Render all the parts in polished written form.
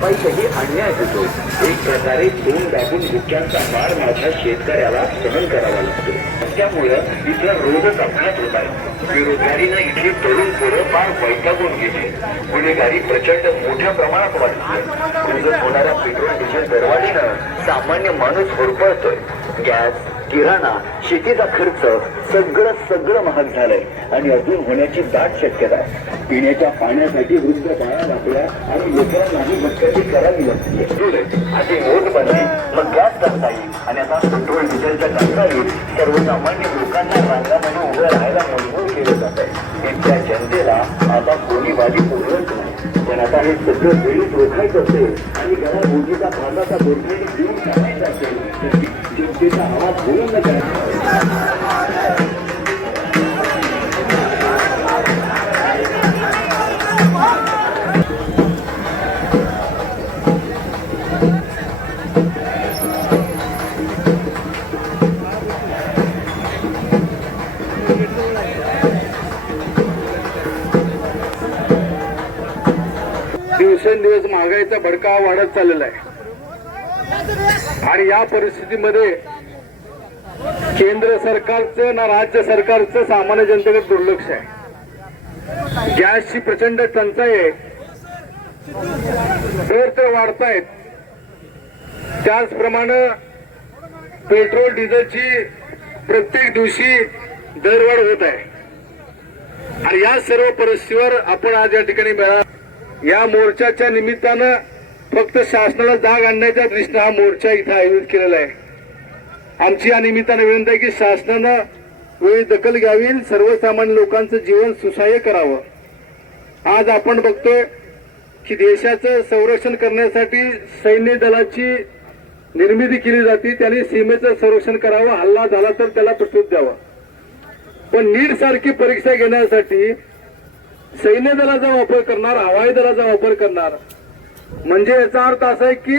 पैसेही अन्याय होतो. एक प्रकारे दोन दाबून भुक्यांचा मार माझ्या शेतकऱ्याला सहन करावा लागतो. त्यामुळे इथला रोगच अपघात होत आहे. बेरोजगारीनं इथली तरुण पोरं फार वैतागून गेली. गुन्हेगारी प्रचंड मोठ्या प्रमाणात वाढली. रोजच होणाऱ्या पेट्रोल डिझेल दरवाढीनं सामान्य माणूस होरपळतोय. गॅस, किराणा, शेतीचा खर्च सगळं महाग झालंय आणि अजून होण्याची दाट शक्यता आहे. पिण्याच्या पाण्यासाठी वृद्ध बाळा लागल्या आणि लेकरांनाही भटकंती करावी लागते. अशी नोटबंदी, मग गॅस टंचाई आणि आता पेट्रोल डिझेलच्या टंचाईत सर्वसामान्य लोकांना रांगामध्ये उभं राहायला मजबूर केलं जात आहे. इथल्या जनतेला आता कोणी बाजी पुरवत नाही. पण आता हे सगळं वेळीच रोखायचं असेल आणि घरात रोजीचा भागाचा बोलणी देऊन टाकायचा असेल तर जनतेचा आवाज बोलून न दिवसेंदिवस महागाईचा भडका वाढत चाललेला आहे आणि या परिस्थितीमध्ये केंद्र सरकारचं ना राज्य सरकारचं सामान्य जनतेकडे दुर्लक्ष आहे. गॅसची प्रचंड टंचाई आहे, दर तर वाढतायत. त्याचप्रमाणे पेट्रोल डिझेलची प्रत्येक दिवशी दरवाढ होत आहे आणि या सर्व परिस्थितीवर आपण आज या ठिकाणी या मोर्चाच्या निमित्तानं फक्त शासनाला जाग आणण्याच्या दृष्टीने हा मोर्चा इथं आयोजित केलेला आहे. आमची या निमित्तानं विनंती आहे की शासनानं वेळी दखल घ्यावी, सर्वसामान्य लोकांचं जीवन सुसह्य करावं. आज आपण बघतोय की देशाचं संरक्षण करण्यासाठी सैन्य दलाची निर्मिती केली जाते. त्यांनी सीमेचं संरक्षण करावं, हल्ला झाला तर त्याला प्रत्युत्तर द्यावं. पण नीट सारखी परीक्षा घेण्यासाठी सैन्य दलाचा वापर करणार, हवाई दलाचा वापर करणार, म्हणजे याचा अर्थ असा आहे की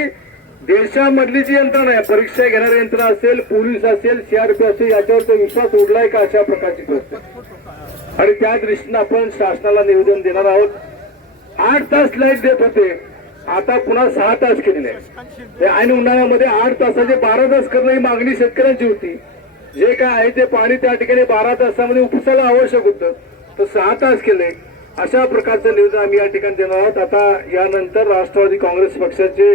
देशामधली जी यंत्रणा आहे, परीक्षा घेणारी यंत्रणा असेल, पोलीस असेल, सीआरपी असेल, याच्यावर तो विश्वास उडलाय का, अशा प्रकारची गोष्ट. आणि त्या दृष्टीने आपण शासनाला निवेदन देणार आहोत. 8 तास लाईट देत होते, आता पुन्हा 6 तास केलेले आहे. आणि उन्हाळ्यामध्ये 8 तासाचे 12 तास करणं ही मागणी शेतकऱ्यांची होती. जे काय आहे ते पाणी त्या ठिकाणी 12 तासामध्ये उपसायला आवश्यक होतं, तर 6 तास केले. अशा प्रकारचं निवेदन आम्ही या ठिकाणी देणार आहोत. आता यानंतर राष्ट्रवादी काँग्रेस पक्षाचे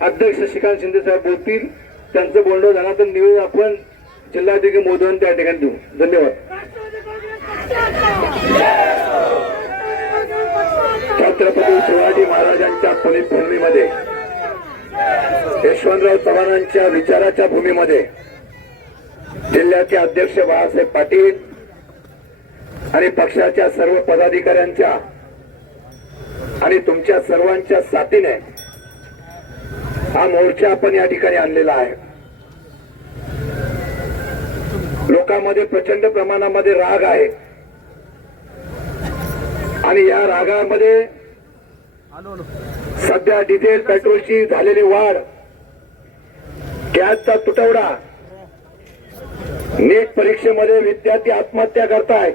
अध्यक्ष श्रीकांत शिंदे साहेब बोलतील. त्यांचं बोलणं झाल्यानंतर निवेदन आपण जिल्हाधिकारी महोदयांना त्या ठिकाणी देऊ. धन्यवाद. छत्रपती शिवाजी महाराजांच्या पुण्यभूमीमध्ये, यशवंतराव चव्हाणांच्या विचाराच्या भूमीमध्ये जिल्ह्याचे अध्यक्ष बाळासाहेब पाटील आणि पक्षाच्या सर्व पदाधिकाऱ्यांच्या आणि तुमच्या सर्वांच्या साथीने हा मोर्चा आपण या ठिकाणी आणलेला आहे. लोकांमध्ये प्रचंड प्रमाणामध्ये राग आहे आणि या रागामध्ये सध्या डिझेल पेट्रोलची झालेली वाढ, गॅसचा तुटवडा, नीट परीक्षेमध्ये विद्यार्थी आत्महत्या करतायत,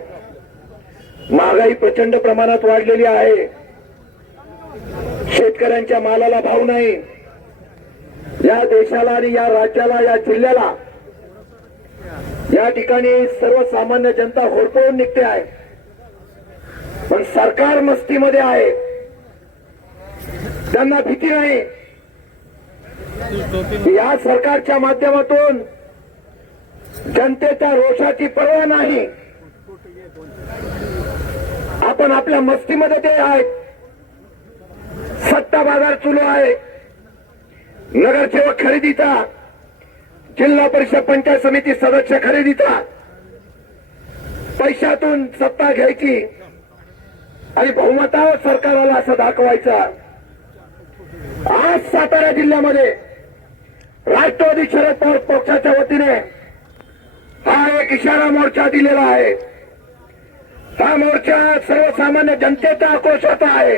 महागाई प्रचंड प्रमाणात वाढलेली आहे, शेतकऱ्यांच्या मालाला भाव नाही. या देशाला आणि या राज्याला, या जिल्ह्याला, या ठिकाणी सर्वसामान्य जनता होरपळून निघते आहे. पण सरकार मस्तीमध्ये आहे, त्यांना भीती नाही. या सरकारच्या माध्यमातून जनतेच्या रोषाची पर्वा नाही. आपण आपल्या मस्तीमध्ये ते आहेत. सत्ता बाजार सुरू आहे, नगरसेवक खरेदीचा, जिल्हा परिषद पंचायत समिती सदस्य खरेदीचा, पैशातून सत्ता घ्यायची आणि बहुमतावर सरकारला असं दाखवायचं. आज सातारा जिल्ह्यामध्ये राष्ट्रवादी शरद पवार पक्षाच्या वतीने हा एक इशारा मोर्चा दिलेला आहे. हा मोर्चा सर्वसामान्य जनतेचा आक्रोशाचा आहे.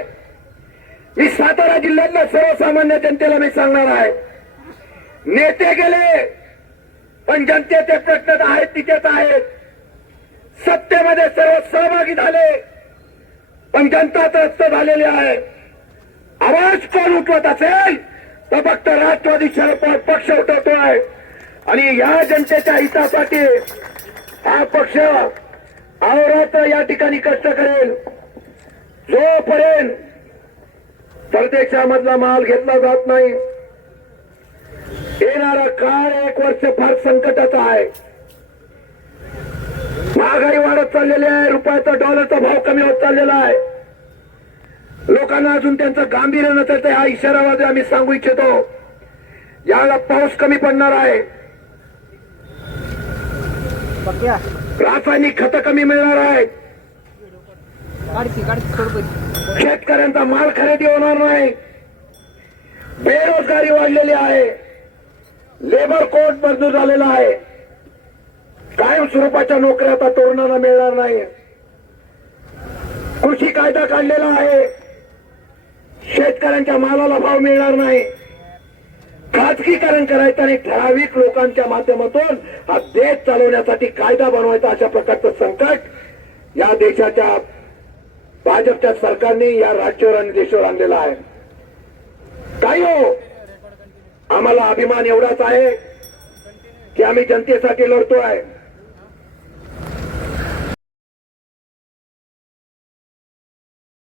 मी सातारा जिल्ह्यातल्या सर्वसामान्य जनतेला मी सांगणार आहे, नेते गेले पण जनतेचे प्रश्न आहेत तिथेच आहेत. सत्तेमध्ये सर्व सहभागी झाले, पण जनता त्रस्त झालेली आहे. आवाज कोण उठवत असेल तर फक्त राष्ट्रवादी शरद पवार पक्ष उठवतोय. आणि या जनतेच्या हितासाठी हा पक्ष अहोरात्र या ठिकाणी कष्ट करेल. जोपर्यंत परदेशामधला माल घेतला जात नाही, येणारा काळ 1 वर्ष फार संकटाचा आहे. महागाई वाढत चाललेली आहे, रुपयाचा डॉलरचा भाव कमी होत चाललेला आहे. लोकांना अजून त्यांचं गांभीर्य नसेल तर हा इशारावादी आम्ही सांगू इच्छितो. याला पाऊस कमी पडणार आहे, रासायनिक खतं कमी मिळणार आहेत, शेतकऱ्यांचा माल खरेदी होणार नाही, बेरोजगारी वाढलेली आहे, लेबर कोड मंजूर झालेला आहे, कायम स्वरूपाच्या नोकऱ्या आता तरुणांना मिळणार नाही, कृषी कायदा काढलेला आहे, शेतकऱ्यांच्या मालाला भाव मिळणार नाही, खाजगीकरण करायचं आणि ठराविक लोकांच्या माध्यमातून हा देश चालवण्यासाठी कायदा बनवायचा, अशा प्रकारचं संकट या देशाच्या भाजपच्या सरकारने या राज्यावर आणि देशावर आणलेला आहे. काय हो, आम्हाला अभिमान एवढाच आहे की आम्ही जनतेसाठी लढतोय.